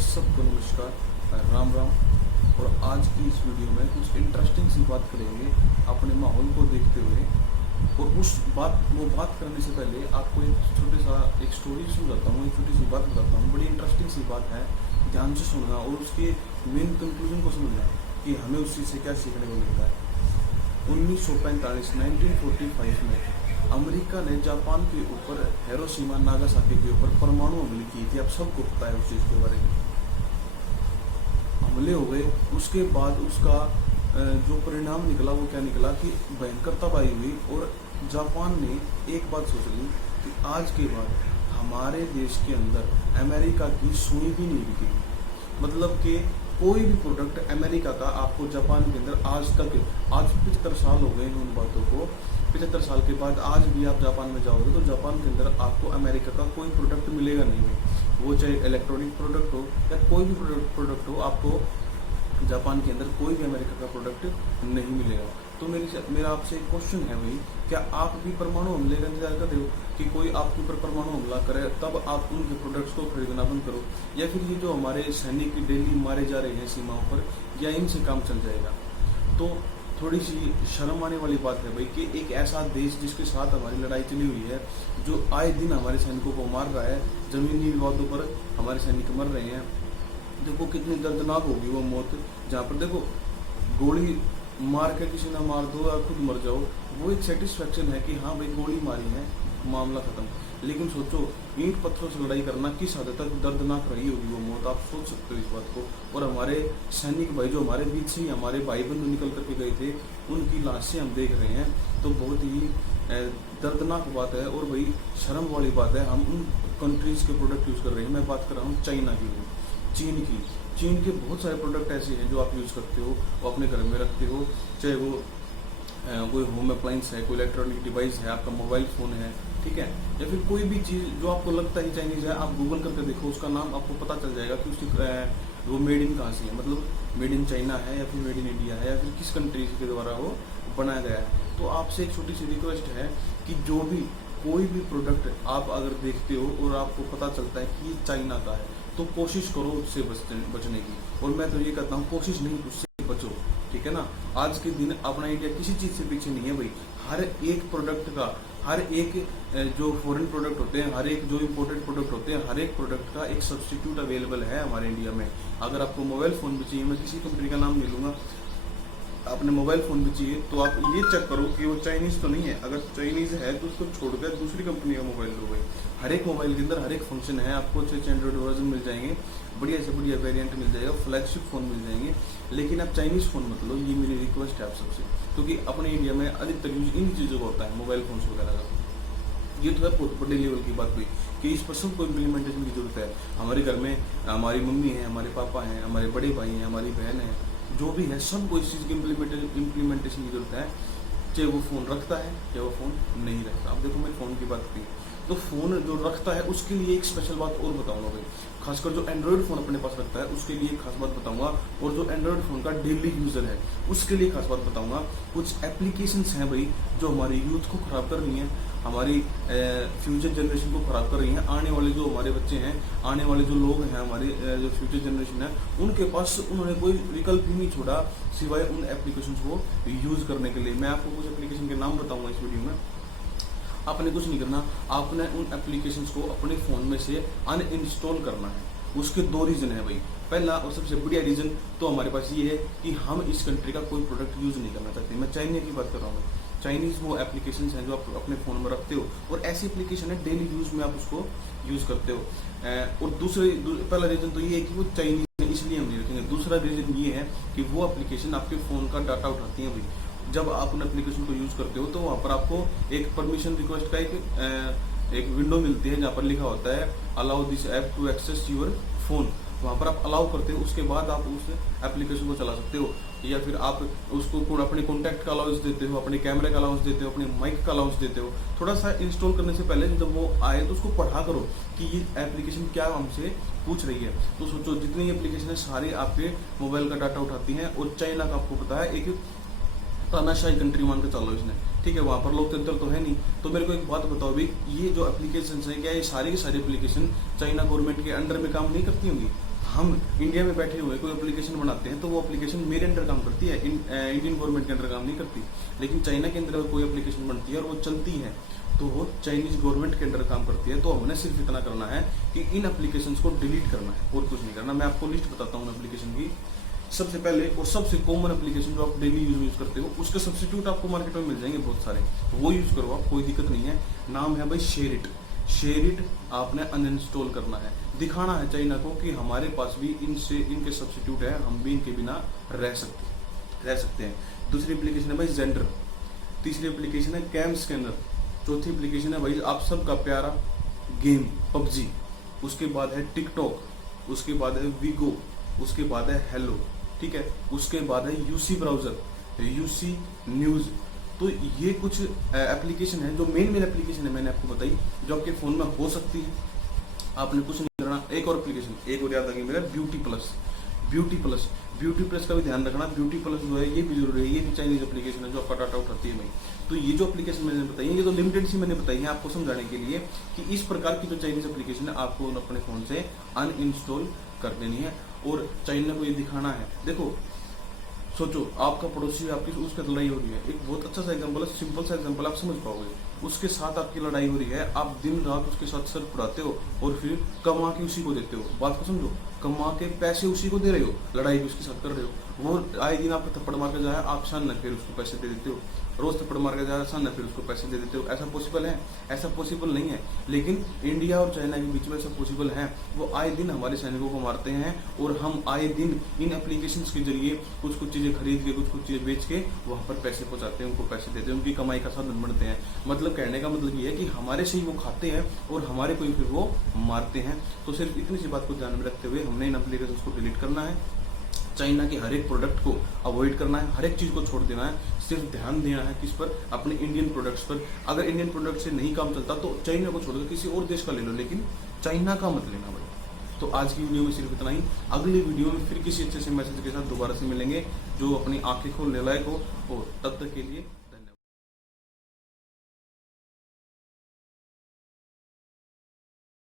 सबको नमस्कार, राम राम। और आज की इस वीडियो में कुछ इंटरेस्टिंग सी बात करेंगे अपने माहौल को देखते हुए। और वो बात करने से पहले आपको एक स्टोरी सुनाता हूँ, एक छोटी सी बात बताता हूँ। बड़ी इंटरेस्टिंग सी बात है, ध्यान से सुनना और उसके मेन कंक्लूजन को समझना कि हमें उस चीज़ से क्या सीखने को मिलता है। 1945 में अमेरिका ने जापान के ऊपर हिरोशिमा नागासाकी के ऊपर परमाणु हमले की थी। आप सबको पता है उस चीज़ के बारे में। हमले हो गए, उसके बाद उसका जो परिणाम निकला वो क्या निकला कि भयंकर तबाही हुई। और जापान ने एक बात सोच ली कि आज के बाद हमारे देश के अंदर अमेरिका की सुई भी नहीं बिकेगी। मतलब कि कोई भी प्रोडक्ट अमेरिका का आपको जापान के अंदर आज 75 साल हो गए हैं उन बातों को। 75 साल के बाद आज भी आप जापान में जाओगे तो जापान के अंदर आपको अमेरिका का कोई प्रोडक्ट मिलेगा नहीं। वो चाहे इलेक्ट्रॉनिक प्रोडक्ट हो या कोई भी प्रोडक्ट हो, आपको जापान के अंदर कोई भी अमेरिका का प्रोडक्ट नहीं मिलेगा। तो मेरा आपसे एक क्वेश्चन है भाई, क्या आप भी परमाणु हमले का इंतजार कर रहे हो कि कोई आपके ऊपर परमाणु हमला करे तब आप उनके प्रोडक्ट्स को खरीदना बंद करो? या फिर ये जो हमारे सैनिक डेली मारे जा रहे हैं सीमाओं पर, या इनसे काम चल जाएगा? तो थोड़ी सी शर्म आने वाली बात है भाई कि एक ऐसा देश जिसके साथ हमारी लड़ाई चली हुई है, जो आए दिन हमारे सैनिकों को मार रहा है, जमीनी विवादों पर हमारे सैनिक मर रहे हैं। देखो कितनी दर्दनाक होगी वो मौत, जहाँ पर देखो गोली मार के किसी ना मार दो या खुद मर जाओ, वो एक सेटिस्फेक्शन है कि हाँ भाई गोली मारी है, मामला खत्म। लेकिन सोचो ईंट पत्थरों से लड़ाई करना किस हद तक दर्दनाक रही होगी वो मौत, आप सोच सकते हो इस बात को। और हमारे सैनिक भाई जो हमारे बीच से ही हमारे भाई बंधु निकल करके गए थे, उनकी लाशें हम देख रहे हैं, तो बहुत ही दर्दनाक बात है। और भाई शर्म वाली बात है, हम उन कंट्रीज के प्रोडक्ट यूज़ कर रहे हैं। मैं बात कर रहा हूँ चाइना की, चीन की। चीन के बहुत सारे प्रोडक्ट ऐसे हैं जो आप यूज़ करते हो, वो अपने घर में रखते हो, चाहे वो कोई होम अप्लाइंस है, कोई इलेक्ट्रॉनिक डिवाइस है, आपका मोबाइल फ़ोन है, ठीक है, या फिर कोई भी चीज़ जो आपको लगता है चाइनीज़ है, आप गूगल करके देखो, उसका नाम आपको पता चल जाएगा कि उसकी वो मेड इन कहाँ से है। मतलब मेड इन चाइना है या फिर मेड इन इंडिया है या फिर किस कंट्री के द्वारा वो बनाया गया है। तो आपसे एक छोटी सी रिक्वेस्ट है कि जो भी कोई भी प्रोडक्ट आप अगर देखते हो और आपको पता चलता है कि ये चाइना का है, तो कोशिश करो उससे बचने की। और मैं तो ये कहता हूँ कोशिश नहीं, उससे बचो, ठीक है ना। आज के दिन अपना इंडिया किसी चीज़ से पीछे नहीं है भाई। हर एक प्रोडक्ट का, हर एक जो फॉरेन प्रोडक्ट होते हैं, हर एक जो इम्पोर्टेड प्रोडक्ट होते हैं, हर एक प्रोडक्ट का एक सब्स्टिट्यूट अवेलेबल है हमारे इंडिया में। अगर आपको मोबाइल फ़ोन भी चाहिए, मैं किसी कंपनी का नाम नहीं लूँगा, अपने मोबाइल फ़ोन भी चाहिए तो आप ये चेक करो कि वो चाइनीज़ तो नहीं है। अगर चाइनीज़ है तो उसको छोड़कर दूसरी कंपनी का मोबाइल लो भाई। हर एक मोबाइल के अंदर हर एक फंक्शन है, आपको अच्छे अच्छे एंड्रॉइड वर्जन मिल जाएंगे, बढ़िया से बढ़िया वेरिएंट मिल जाएगा, फ्लैगशिप फ़ोन मिल जाएंगे। लेकिन आप चाइनीज़ फ़ोन मत लो, ये मेरी रिक्वेस्ट है आप सबसे, क्योंकि अपने इंडिया में अधिकतर यूज इन चीज़ों का होता है, मोबाइल फ़ोन्स वगैरह का। ये तो है बहुत बड़े लेवल की बात हुई कि इस पर सबको इम्प्लीमेंटेशन की जरूरत है। हमारे घर में हमारी मम्मी है, हमारे पापा हैं, हमारे बड़े भाई हैं, हमारी बहन है, जो भी है सबको इस चीज़ की इम्प्लीमेंटेशन की जरूरत है, चाहे वो फ़ोन रखता है चाहे वो फ़ोन नहीं रखता। अब देखो मैं फ़ोन की बात की, तो फ़ोन जो रखता है उसके लिए एक स्पेशल बात और बताऊंगा भाई। खासकर जो एंड्रॉयड फ़ोन अपने पास रखता है उसके लिए खास बात बताऊंगा, और जो एंड्रॉयड फ़ोन का डेली यूज़र है उसके लिए खास बात बताऊंगा। कुछ एप्लीकेशंस हैं भाई जो हमारी यूथ को ख़राब कर रही हैं, हमारी फ्यूचर जनरेशन को ख़राब कर रही हैं। आने वाले जो हमारे बच्चे हैं, आने वाले जो लोग हैं, हमारे जो फ्यूचर जनरेशन है, उनके पास उन्होंने कोई विकल्प ही नहीं छोड़ा सिवाय उन एप्लीकेशन को यूज़ करने के लिए। मैं आपको कुछ एप्लीकेशन के नाम बताऊंगा इस वीडियो में। आपने कुछ नहीं करना, आपने उन एप्लीकेशंस को अपने फ़ोन में से अनइंस्टॉल करना है। उसके दो रीज़न है भाई। पहला और सबसे बढ़िया रीज़न तो हमारे पास ये है कि हम इस कंट्री का कोई प्रोडक्ट यूज़ नहीं करना चाहते। मैं चाइना की बात कर रहा हूँ। चाइनीज़ वो एप्लीकेशंस हैं जो आप अपने फ़ोन में रखते हो, और ऐसी एप्लीकेशन है डेली यूज़ में आप उसको यूज़ करते हो। और पहला रीज़न तो ये है कि वो चाइनीज़ है इसलिए हम नहीं रखेंगे। दूसरा रीज़न ये है कि वो एप्लीकेशन आपके फ़ोन का डाटा उठाती हैं भाई। जब आप उन एप्लीकेशन को यूज़ करते हो तो वहाँ पर आपको एक परमिशन रिक्वेस्ट का एक विंडो मिलती है जहाँ पर लिखा होता है allow this app to access your phone. वहाँ पर आप अलाउ करते हो, उसके बाद आप उस एप्लीकेशन को चला सकते हो। या फिर आप उसको अपने कॉन्टैक्ट का अलाउंस देते हो, अपने कैमरे का अलाउंस देते हो, अपने माइक का अलाउंस देते हो। थोड़ा सा इंस्टॉल करने से पहले जब वो आए तो उसको पढ़ा करो कि ये एप्लीकेशन क्या हमसे पूछ रही है। तो सोचो जितनी एप्लीकेशन है सारी आपके मोबाइल का डाटा उठाती हैं। और चाइना का आपको पता है एक तानाशाही कंट्री मान के चलो इसने, ठीक है, वहाँ पर लोकतंत्र तो है नहीं। तो मेरे को एक बात बताओ भाई, ये जो एप्लीकेशन है क्या ये सारी की सारी एप्लीकेशन चाइना गवर्नमेंट के अंडर में काम नहीं करती होंगी? हम इंडिया में बैठे हुए कोई एप्लीकेशन बनाते हैं तो वो एप्लीकेशन मेरे अंडर काम करती है, इंडियन गवर्नमेंट के अंडर काम नहीं करती। लेकिन चाइना के अंदर कोई एप्लीकेशन बनती है और वो चलती है तो वो चाइनीज गवर्नमेंट के अंडर काम करती है। तो हमने सिर्फ इतना करना है कि इन एप्लीकेशन को डिलीट करना है और कुछ नहीं करना। मैं आपको लिस्ट बताता हूँ एप्लीकेशन की। सबसे पहले और सबसे कॉमन एप्लीकेशन जो आप डेली यूज करते हो, उसके सब्स्टिट्यूट आपको मार्केट में मिल जाएंगे बहुत सारे, वो यूज करो आप, कोई दिक्कत नहीं है। नाम है भाई शेयरिट। शेयरिट आपने अनइंस्टॉल करना है, दिखाना है चाइना को कि हमारे पास भी इनके सब्स्टिट्यूट है, हम भी इनके बिना रह सकते हैं। दूसरी एप्लीकेशन है भाई जेंडर। तीसरी एप्लीकेशन है कैम स्कैनर। चौथी एप्लीकेशन है भाई आप सबका प्यारा गेम पबजी। उसके बाद है टिकटॉक, उसके बाद है वीगो, उसके बाद है हेलो, ठीक है। उसके बाद है यूसी ब्राउजर, यूसी न्यूज। तो ये कुछ एप्लीकेशन है जो मेन एप्लीकेशन है मैंने आपको बताई, जो आपके फोन में हो सकती है। आपने कुछ नहीं करना। एक और एप्लीकेशन, एक और याद आ गई मेरा, ब्यूटी प्लस। ब्यूटी प्लस का भी ध्यान रखना। ब्यूटी प्लस जो है ये भी जरूरी है, ये भी चाइनीज एप्लीकेशन है जो आपका डाटा उठाती है भाई। तो ये जो एप्लीकेशन मैंने बताई है, ये तो लिमिटेड सी मैंने बताई है आपको समझाने के लिए कि इस प्रकार की जो चाइनीज एप्लीकेशन है आपको अपने फोन से अनइंस्टॉल कर देनी है। और चाइना को ये दिखाना है, देखो सोचो आपका पड़ोसी आपकी उसके लड़ाई हो रही है, एक बहुत अच्छा सा एग्जांपल है, सिंपल सा एग्जांपल आप समझ पाओगे। उसके साथ आपकी लड़ाई हो रही है, आप दिन रात उसके साथ सर पड़ाते हो और फिर कमा के उसी को देते हो। बात को समझो, कमा के पैसे उसी को दे रहे हो, लड़ाई भी उसके साथ कर रहे हो। वो आए दिन आपको थप्पड़ मार के जाए, आप शान न फिर उसको पैसे दे देते हो, रोज थप्पड़ मार के जाए, शान न फिर उसको पैसे दे देते हो। ऐसा पॉसिबल है? ऐसा पॉसिबल नहीं है। लेकिन इंडिया और चाइना के बीच में ऐसा पॉसिबल है। वो आए दिन हमारे सैनिकों को मारते हैं और हम आए दिन इन एप्लीकेशन के जरिए कुछ चीजें खरीद के, कुछ चीजें बेच के वहां पर पैसे पहुंचाते हैं, उनको पैसे देते हैं, उनकी कमाई का साधन बनते हैं। मतलब कहने का मतलब ये है कि हमारे से ही वो खाते हैं और हमारे को ही फिर वो मारते हैं। तो सिर्फ इतनी सी बात को ध्यान में रखते हुए हमने इन एप्लीकेशन को डिलीट करना है, चाइना के हर एक प्रोडक्ट को अवॉइड करना है, हर एक चीज को छोड़ देना है। सिर्फ ध्यान देना है किस पर? अपने इंडियन प्रोडक्ट्स पर। अगर इंडियन प्रोडक्ट से नहीं काम चलता तो चाइना को छोड़कर किसी और देश का ले लो, लेकिन चाइना का मत लेना भाई। तो आज की वीडियो में सिर्फ इतना ही। अगली वीडियो में फिर किसी अच्छे से मैसेज के साथ दोबारा से मिलेंगे जो अपनी आंखें खोलने लायक हो। और तब तक के लिए